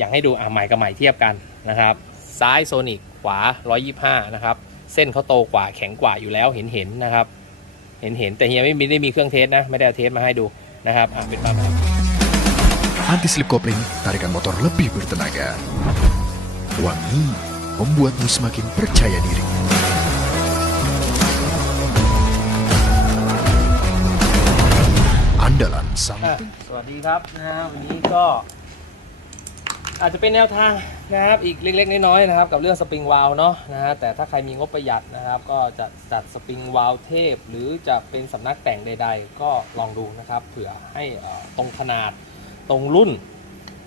อยากให้ดูอะใหม่กับใหม่เทียบกันนะครับ ซ้ายโซนิกขวา 125 นะครับ เส้นเขาโตกว่าแข็งกว่าอยู่แล้วเห็นเห็นๆนะครับ เห็นเห็นๆแต่เฮียไม่มีได้มีเครื่องเทสนะ ไม่ได้เอาเทสมาให้ดูนะครับอะเป็นประมาณ Anti slip kopling, tarikan motor lebih bertenaga. Wangi membuatmu semakin percaya diri. Andalan sang อะสวัสดีครับนะฮะวันนี้ก็ อาจจะเป็นแนวทางนะครับอีกเล็ก ๆ น้อยๆนะครับกับเรื่องสปริงวาลเนาะนะฮะแต่ถ้าใครมีงบประหยัดนะครับ ก็จะจัดสปริงวาลเทพ หรือจะเป็นสำนักแต่งใด ๆ ก็ลองดูนะครับ เผื่อให้ตรงขนาดตรงรุ่น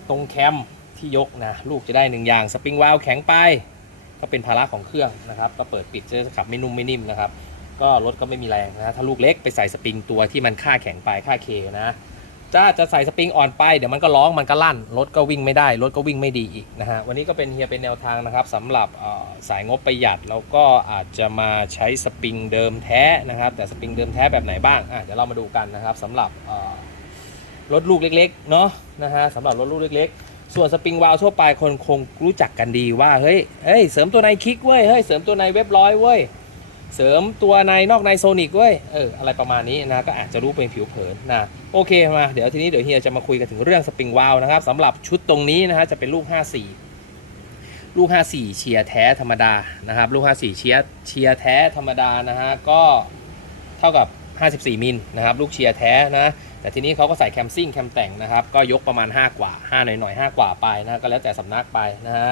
ตรงแคมที่ยกนะลูกจะได้หนึ่งอย่างสปริงวาลแข็งไป ก็เป็นภาระของเครื่องนะครับก็เปิดปิดจะขับไม่นุ่มไม่นิ่มนะครับ ก็รถก็ไม่มีแรงนะถ้าลูกเล็กไปใส่สปริงตัวที่มันค่าแข็งไปค่าเคนะ ถ้าจะใส่สปริงอ่อนไปเดี๋ยวมันก็ร้องมันก็ลั่นรถก็วิ่งไม่ได้รถก็วิ่งไม่ดีอีกนะฮะวันนี้ก็เป็นเฮียเป็นแนวทางนะครับสำหรับสายงบประหยัดแล้วก็อาจจะมาใช้สปริงเดิมแท้นะครับ แต่สปริงเดิมแท้แบบไหนบ้างอะเดี๋ยวเรามาดูกันนะครับสำหรับรถลูกเล็กๆเนาะนะฮะสำหรับรถลูกเล็ก ๆ ส่วนสปริงวาลทั่วไปคนคงรู้จักกันดีว่าเฮ้ยเฮ้ยเสริมตัวในคลิกเว้ยเฮ้ยเสริมตัวในเว็บร้อยเว้ย เสริมตัวในนอกในโซนิกเว้ยเอออะไรประมาณนี้นะก็อาจจะรู้เป็นผิวเผินนะโอเคมาเดี๋ยวทีนี้เดี๋ยวเฮียจะมาคุยกันถึงเรื่องสปริงวาลนะครับสำหรับชุดตรงนี้นะฮะจะเป็นลูก 54 ลูก 54 เชียร์แท้ธรรมดานะครับลูก 54 เชียร์เชียร์แท้ธรรมดานะฮะก็เท่ากับ 54 มิลนะครับลูกเชียร์แท้นะแต่ทีนี้เขาก็ใส่แคมซิ่งแคมแต่งนะครับก็ยกประมาณ 5 กว่า 5 หน่อยหน่อยๆ5กว่าไปนะก็แล้วแต่สำนักไปนะฮะ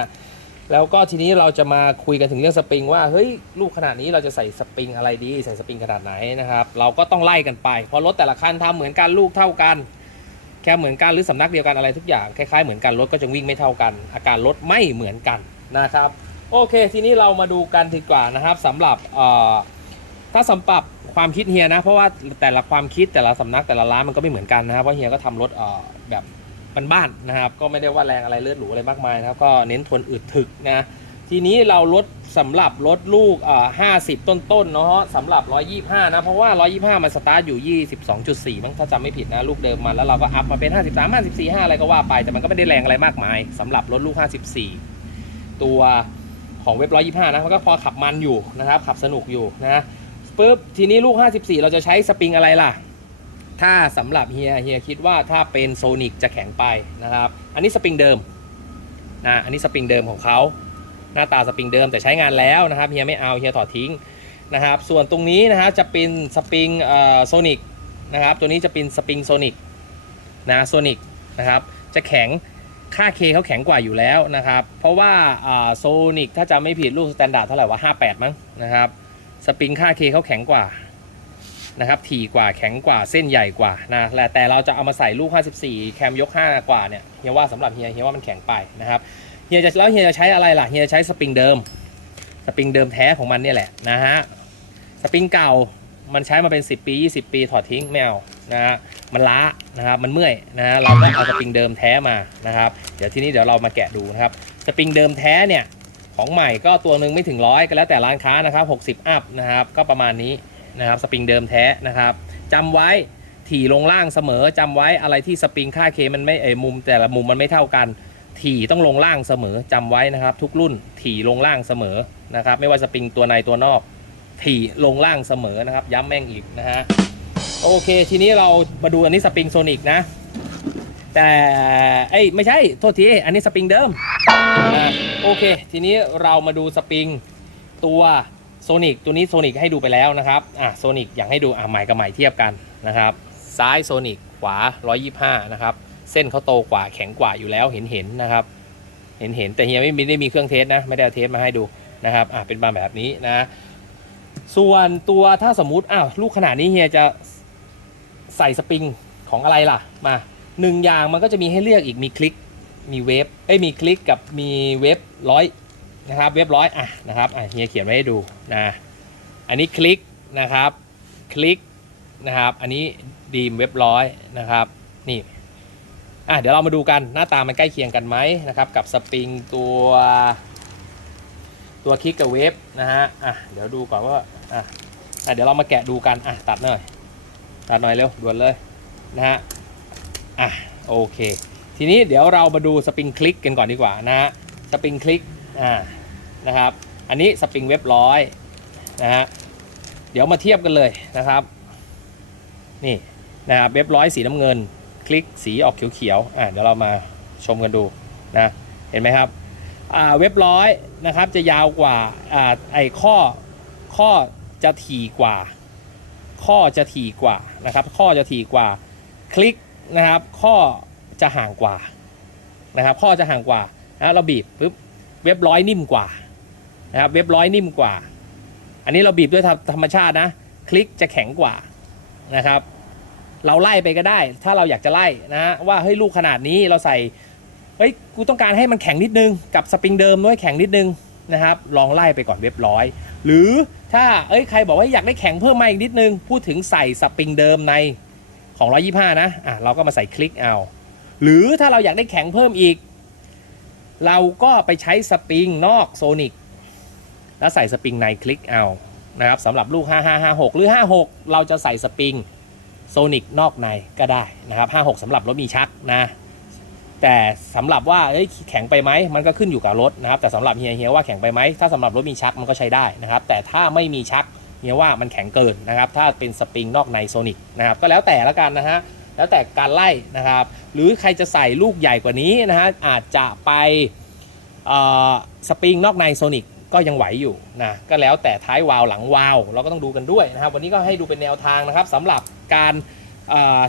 แล้วก็ทีนี้เราจะมาคุยกันถึงเรื่องสปริงว่าเฮ้ยลูกขนาดนี้เราจะใส่สปริงอะไรดีใส่สปริงขนาดไหนนะครับ เราก็ต้องไล่กันไปเพราะรถแต่ละคันทำเหมือนกันลูกเท่ากัน แค่เหมือนกันหรือสำนักเดียวกันอะไรทุกอย่างคล้ายๆเหมือนกันรถก็จะวิ่งไม่เท่ากัน อาการรถไม่เหมือนกันนะครับโอเค ทีนี้เรามาดูกันดีกว่านะครับสำหรับเอ่อถ้าสำหรับความคิดเฮียนะ เพราะว่าแต่ละความคิดแต่ละสำนักแต่ละร้านมันก็ไม่เหมือนกันนะครับเพราะเฮียก็ทำรถเอ่อแบบันบ้านนะครับ ก็ไม่ได้ว่าแรงอะไรเลือดหรูอะไรมากมายนะครับ ก็เน้นทนอึดถึกนะ ทีนี้เราลดสำหรับรถลูกเอ่อ50ต้นๆเนาะสำหรับ125นะ เพราะว่า125มันสตาร์ทอยู่22.4มั้งถ้าจำไม่ผิดนะ ลูกเดิมมันแล้วเราก็อัพมาเป็น53 54 5อะไรก็ว่าไป แต่มันก็ไม่ได้แรงอะไรมากมายสำหรับรถลูก54ตัวของเว็บ125นะมันก็พอขับมันอยู่นะครับ ขับสนุกอยู่นะปุ๊บทีนี้ลูก 54 เราจะใช้สปริงอะไรล่ะ ถ้าสำหรับเฮียเฮียคิดว่าถ้าเป็นโซนิกจะแข็งไปนะครับ อันนี้สปริงเดิมนะอันนี้สปริงเดิมของเขาหน้าตาสปริงเดิมแต่ใช้งานแล้วนะครับเฮียไม่เอาเฮียถอดทิ้งนะครับ ส่วนตรงนี้นะฮะจะเป็นสปริงเอ่อโซนิกนะครับ ตัวนี้จะเป็นสปริงโซนิกนะโซนิกนะครับจะแข็งค่าเคเขาแข็งกว่าอยู่แล้วนะครับ เพราะว่าโซนิกถ้าจำไม่ผิดลูกสแตนดาร์ดเท่าไหร่วะ58 มั้งนะครับ สปริงค่าเคเขาแข็งกว่า นะครับถี่กว่าแข็งกว่าเส้นใหญ่กว่านะแต่แต่เราจะเอามาใส่ลูก 54 แคมยก 5 กว่าเนี่ยเฮียว่าสำหรับเฮียเฮียว่ามันแข็งไปนะครับเฮียจะแล้วเฮียจะใช้อะไรล่ะเฮียจะใช้สปริงเดิม สปริงเดิมแท้ของมันเนี่ยแหละนะฮะสปริงเก่ามันใช้มาเป็น 10 ปี 20 ปีถอดทิ้งไม่เอานะฮะมันล้านะครับมันเมื่อยนะฮะเราก็เอาสปริงเดิมแท้มานะครับเดี๋ยวทีนี้เดี๋ยวเรามาแกะดูนะครับสปริงเดิมแท้เนี่ยของใหม่ก็ตัวหนึ่งไม่ถึงร้อยก็แล้วแต่ร้านค้านะครับ60 อัพนะครับก็ประมาณนี้ นะครับสปริงเดิมแท้นะครับจำไว้ถี่ลงล่างเสมอจำไว้อะไรที่สปริงค่าเคมันไม่เอยมุมแต่ละมุมมันไม่เท่ากัน ถี่ต้องลงล่างเสมอจำไว้นะครับ ทุกรุ่นถี่ลงล่างเสมอนะครับ ไม่ว่าสปริงตัวในตัวนอก ถี่ลงล่างเสมอนะครับ ย้ำแม่งอีกนะฮะโอเค ทีนี้เรามาดูอันนี้สปริงโซนิกนะ แต่เอ้ยไม่ใช่โทษทีอันนี้สปริงเดิมอ่าโอเค ทีนี้เรามาดูสปริงตัว โซนิกตัวนี้โซนิกให้ดูไปแล้วนะครับอะโซนิกอยากให้ดูอะใหม่กับใหม่เทียบกันนะครับ ซ้ายโซนิกขวา 125 นะครับ เส้นเขาโตกว่าแข็งกว่าอยู่แล้วเห็นเห็นนะครับ เห็นเห็นแต่เฮียไม่ได้มีเครื่องเทสนะ ไม่ได้เอาเทสมาให้ดูนะครับอะเป็นมาแบบนี้นะ ส่วนตัวถ้าสมมุติอ้าวลูกขนาดนี้เฮียจะใส่สปริงของอะไรล่ะมาหนึ่งอย่างมันก็จะมีให้เลือกอีกมีคลิกมีเวฟเอ้ยมีคลิกกับมีเวฟร้อย นะครับเวฟร้อยอะนะครับอะเฮียเขียนไว้ให้ดูนะอันนี้คลิกนะครับคลิกนะครับ อันนี้ดีมเว็บร้อยนะครับนี่อะเดี๋ยวเรามาดูกันหน้าตามันใกล้เคียงกันไหมนะครับ กับสปริงตัวตัวคลิกกับเวฟนะฮะอะเดี๋ยวดูก่อนว่าอะอะเดี๋ยวเรามาแกะดูกันอะตัดหน่อยตัดหน่อยเร็วด่วนเลยนะฮะอะโอเค ทีนี้เดี๋ยวเรามาดูสปริงคลิกกันก่อนดีกว่านะฮะสปริงคลิกอ่า นะครับ อันนี้สปริงเว็บร้อยนะฮะเดี๋ยวมาเทียบกันเลยนะครับ นี่นะครับเว็บร้อยสีน้ำเงิน คลิกสีออกเขียวๆอ่าเดี๋ยวเรามาชมกันดูนะเห็นไหมครับอ่าเว็บร้อยนะครับจะยาวกว่าอ่าไอข้อข้อจะถี่กว่า ข้อจะถี่กว่านะครับ ข้อจะถี่กว่า คลิกนะครับ ข้อจะห่างกว่านะครับ ข้อจะห่างกว่านะเราบีบปุ๊บเว็บร้อยนิ่มกว่า นะครับเว็บร้อยนิ่มกว่า อันนี้เราบีบด้วยธรรมชาตินะ คลิกจะแข็งกว่านะครับ เราไล่ไปก็ได้ ถ้าเราอยากจะไล่นะว่าเฮ้ยลูกขนาดนี้เราใส่เฮ้ยกูต้องการให้มันแข็งนิดนึงกับสปริงเดิมด้วยแข็งนิดนึงนะครับ ลองไล่ไปก่อนเว็บร้อยหรือถ้าเอ้ยใครบอกว่าอยากได้แข็งเพิ่มมาอีกนิดนึง พูดถึงใส่สปริงเดิมในของ 125 นะอะเราก็มาใส่คลิกเอา หรือถ้าเราอยากได้แข็งเพิ่มอีก เราก็ไปใช้สปริงนอกโซนิก แล้วใส่สปริงในคลิกเอานะครับสำหรับลูก 5556 หรือ 56 เราจะใส่สปริงโซนิกนอกในก็ได้นะครับ 56สำหรับรถมีชักนะ แต่สำหรับว่าแข็งไปไหมมันก็ขึ้นอยู่กับรถนะครับ แต่สำหรับเฮียเฮียว่าแข็งไปไหมถ้าสำหรับรถมีชักมันก็ใช้ได้นะครับ แต่ถ้าไม่มีชักเฮียว่ามันแข็งเกินนะครับ ถ้าเป็นสปริงนอกในโซนิกนะครับ ก็แล้วแต่ละกันนะฮะ แล้วแต่การไล่นะครับ หรือใครจะใส่ลูกใหญ่กว่านี้นะฮะ อาจจะไปสปริงนอกในโซนิก ก็ยังไหวอยู่นะก็แล้วแต่ท้ายวาวหลังวาว เราก็ต้องดูกันด้วยนะครับ วันนี้ก็ให้ดูเป็นแนวทางนะครับสำหรับการ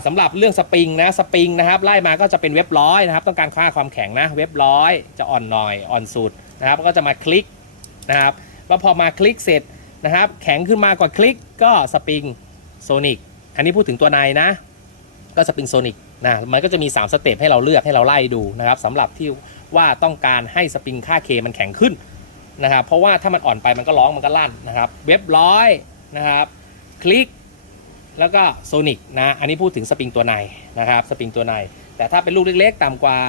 สำหรับเรื่องสปริงนะสปริงนะครับไล่มาก็จะเป็นเว็บร้อยนะครับ ต้องการค่าความแข็งนะเว็บร้อยจะอ่อนหน่อยอ่อนสุดนะครับ ก็จะมาคลิกนะครับแล้วพอมาคลิกเสร็จนะครับ แข็งขึ้นมากว่าคลิกก็สปริงโซนิกอันนี้พูดถึงตัวในนะ ก็สปริงโซนิกนะมันก็จะมี 3 สเต็ปให้เราเลือกให้เราไล่ดูนะครับสำหรับที่ว่าต้องการให้สปริงค่า K มันแข็งขึ้น นะครับเพราะว่าถ้ามันอ่อนไปมันก็ร้องมันก็ลั่นนะครับ เว็บร้อยนะครับ คลิก แล้วก็โซนิกนะอันนี้พูดถึงสปริงตัวในนะครับสปริงตัวใน แต่ถ้าเป็นลูกเล็กๆ ต่ำกว่า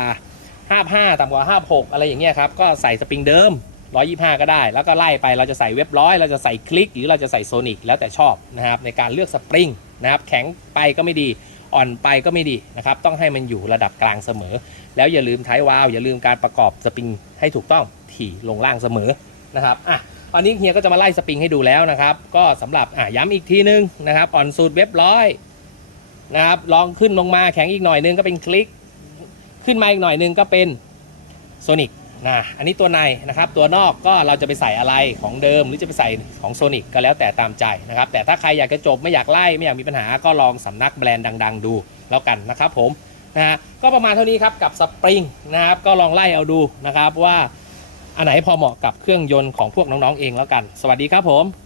55 ต่ำกว่า 56 อะไรอย่างเงี้ยครับก็ใส่สปริงเดิม 125 ก็ได้ แล้วก็ไล่ไปเราจะใส่เว็บร้อยเราจะใส่คลิก หรือเราจะใส่โซนิกแล้วแต่ชอบนะครับในการเลือกสปริงนะครับแข็งไปก็ไม่ดี อ่อนไปก็ไม่ดีนะครับ ต้องให้มันอยู่ระดับกลางเสมอ แล้วอย่าลืมท้ายวาล์วอย่าลืมการประกอบสปริงให้ถูกต้องถี่ลงล่างเสมอนะครับอะตอนนี้เฮียก็จะมาไล่สปริงให้ดูแล้วนะครับ ก็สำหรับอะย้ำอีกทีนึงนะครับ อ่อนสุดเว็บร้อยนะครับลองขึ้นลงมาแข็งอีกหน่อยนึงก็เป็นคลิก ขึ้นมาอีกหน่อยนึงก็เป็นโซนิก นะอันนี้ตัวในนะครับ ตัวนอกก็เราจะไปใส่อะไรของเดิมหรือจะไปใส่ของโซนิกก็แล้วแต่ตามใจนะครับ แต่ถ้าใครอยากจะจบไม่อยากไล่ไม่อยากมีปัญหาก็ลองสำนักแบรนด์ดัง ๆ ดูแล้วกันนะครับผมนะฮะก็ประมาณเท่านี้ครับกับสปริงนะครับก็ลองไล่เอาดูนะครับว่าอันไหนพอเหมาะกับเครื่องยนต์ของพวกน้องๆเองแล้วกัน สวัสดีครับผม